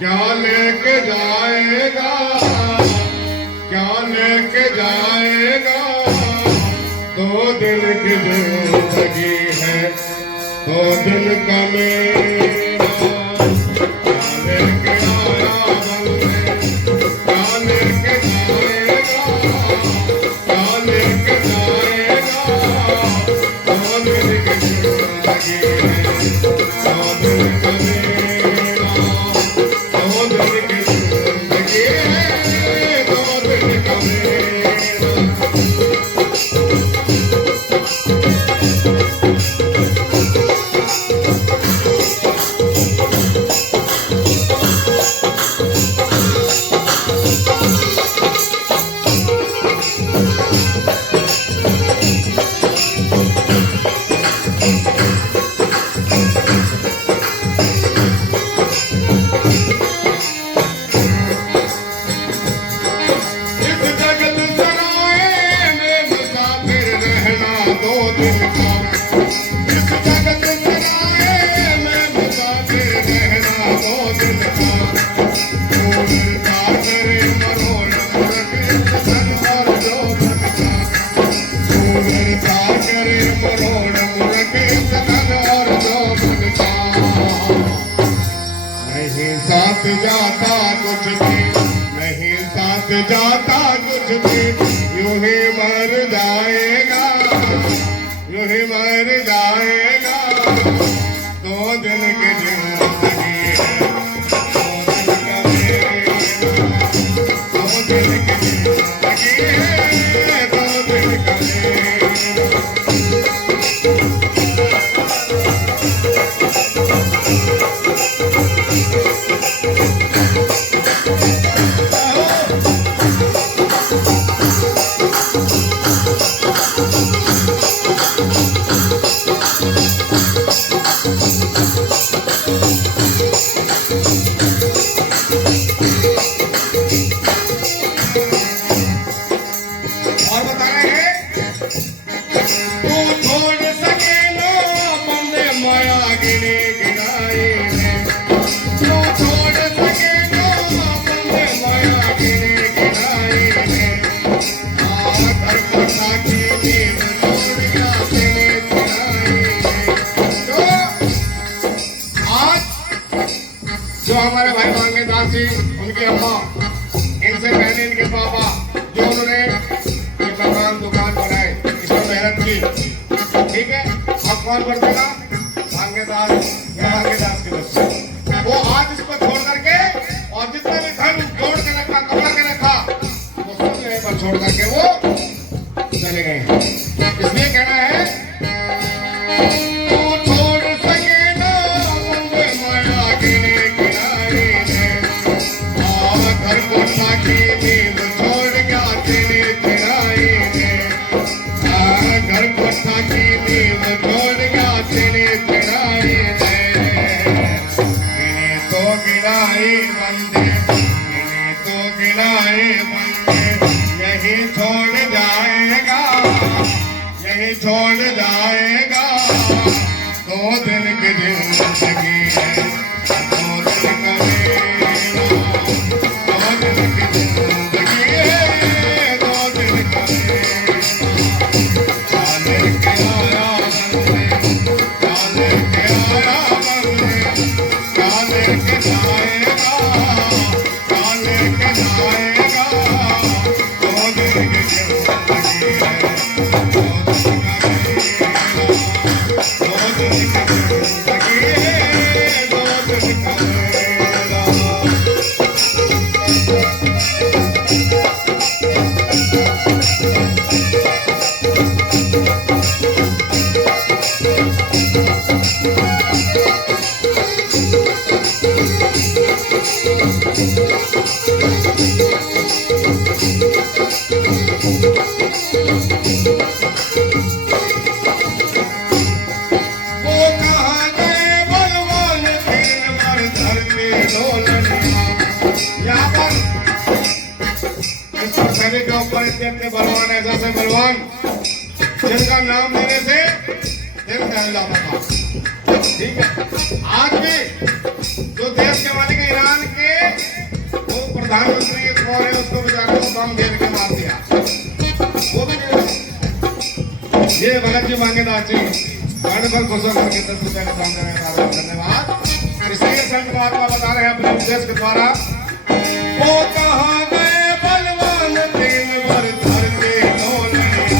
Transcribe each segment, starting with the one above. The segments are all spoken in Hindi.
क्या लेके जाएगा, क्या लेके जाएगा, 2 दिन की जिंदगी है, 2 दिन का मेरा। क्या लेके आया बंदे, क्या लेके जाएगा, क्या लेके जाएगा, 2 दिन की जिंदगी है, 2 दिन का मेरा। साथ जाता कुछ भी नहीं, साथ जाता कुछ भी, यूं ही मर जाएगा, यूं ही मर जाएगा, 2 दिन की जिंदगी है, 2 दिन का मेरा, 2 दिन की जिंदगी है, 2 दिन का मेरा। और बता रहे हैं, तू छोड़ सके ना बंदे माया गिने गिनाए में, तू छोड़ सके ना बंदे माया गिने गिनाए में, घर को साकी नींद छोड़ गया तेरे तिराए में। तो आज जो हमारे भाई मांगे दास जी, उनकी अम्मा, इनसे पहले इनके पापा, जो उन्होंने दुकान बनाए, इसमें मेहनत की, ठीक है। अब कौन कर देगा, मांगेदास के बच्चे, वो आज इसको छोड़ करके और जितने भी धन जोड़ के रखा, कमा के रखा, वो सब यहीं पर छोड़ करके वो चले गए। इसलिए कहना है, तू छोड़ सके ना बंदे माया गिने गिनाए में, घर को साकी नींद छोड़ गया तेरे तिराए में, घर को साकी नींद छोड़ गया तेरे तिराए में। इन्हें तो गिनाए बंदे, इन्हें तो गिनाए बंदे, यही छोड़ जाएगा, यही छोड़ जाएगा, 2 दिन की जिंदगी है, 2 दिन का मेरा, 2 दिन की जिंदगी है, 2 दिन का मेरा। क्या लेके आया बंदे, क्या लेके आया बंदे, क्या लेके जाएगा, क्या लेके जाएगा, 2 दिन की जिंदगी है, 2 दिन का मेरा, 2 दिन की जिंदगी है, 2 दिन का मेरा। बलवान ऐसा से बलवान जिनका नाम लेने से दिल दहल जाता था। ठीक है, आज भी जो देश के मालिक ईरान के प्रधानमंत्री एक और है, उसको बेचारे को बम घेर के मार दिया, वो भी नहीं। ये भगत जी मांगे दास जी वर्ण पर खुश होकर के 10 रुपए का दान देने का धन्यवाद। इसलिए संत महात्मा बता रहे हैं अपने उपदेश के द्वारा, वो कहाँ गए बलवान दिन भर धर के ढोलनिया,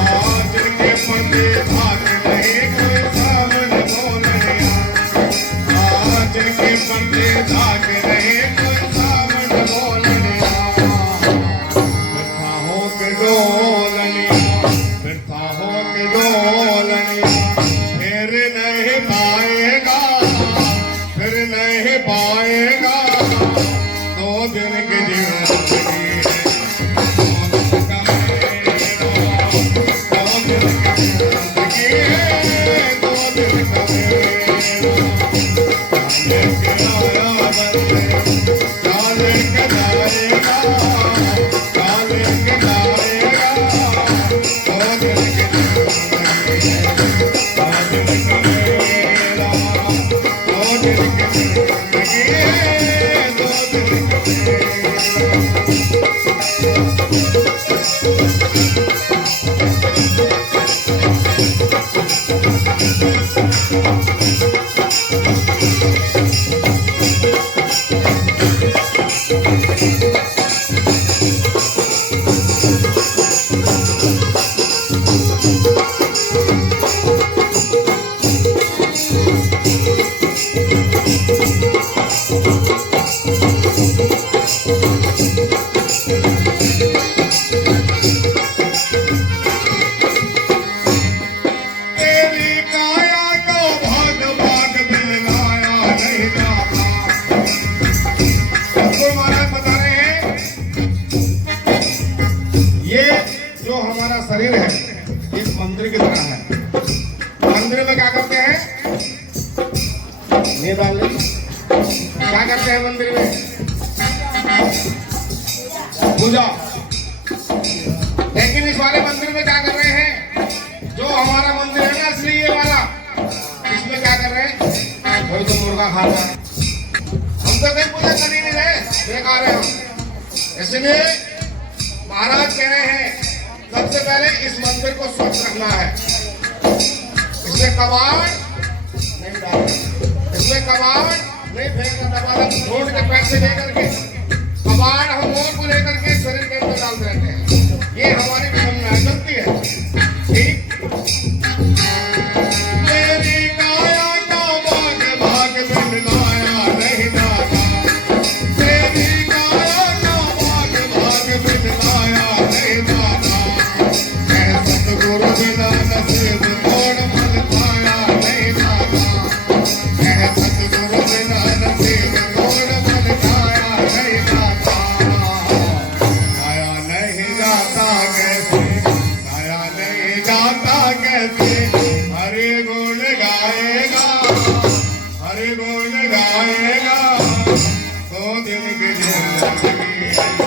आज के पर्दे भाग नहीं कोई सामने बोलनिया, आज के पर्दे भाग नहीं कोई सामने बोलनिया, बिरथा हो के डोलनिया, बिरथा हो के डोलनिया, फिर नहीं पाएगा, फिर नहीं पाएगा, 2 दिन की जिंदगी है, 2 दिन की जिंदगी है, 2 दिन का लेके आया बंदे, चाले के जाएगा, चाले के जाएगा, 2 दिन की जिंदगी है, 2 दिन का मेला, 2 दिन की जिंदगी है, 2 दिन का तेरी काया को भाग भाग मिलनाया नहीं जाता। सतगुरु महाराज बता रहे हैं, ये जो हमारा शरीर है इस मंदिर की तरह है। मंदिर में क्या करते हैं? नहीं डाल ली। क्या करते हैं मंदिर में? पूजा। लेकिन इस वाले मंदिर में क्या कर रहे हैं? जो हमारा मंदिर है ना असली ये वाला, इसमें क्या कर रहे हैं? कोई तो मुर्गा खा रहा है। हम तो कहीं पूजा कर ही नहीं रहे, बेकार है हम। इसलिए महाराज कह रहे हैं सबसे पहले इस मंदिर को स्वच्छ रखना है। इसमें कबाड़ नहीं डालना, इसमें कबाड़ नहीं फेंकना, दरवाजा छोड़ के पैसे लेकर के कबाड़ हम लोगों को लेकर के शरीर के अंदर डाल देते हैं। ये हमारी विडम्बना है, गलती है। ठीक। तेरी काया का भाग भाग मिलनाया नहीं जाता, तेरी काया का भाग भाग मिलनाया नहीं जाता, मैं सतगुरु बिना नसीब तोड़ मन पाया नहीं जाता, मैं सतगुरु बिना नसीब तोड़ मन पाया नहीं जाता। आया नहीं जाता कैसे, आया नहीं जाता कैसे, हरे गुण गाएगा, हरे गुण गाएगा, 2 दिन की जिंदगी है।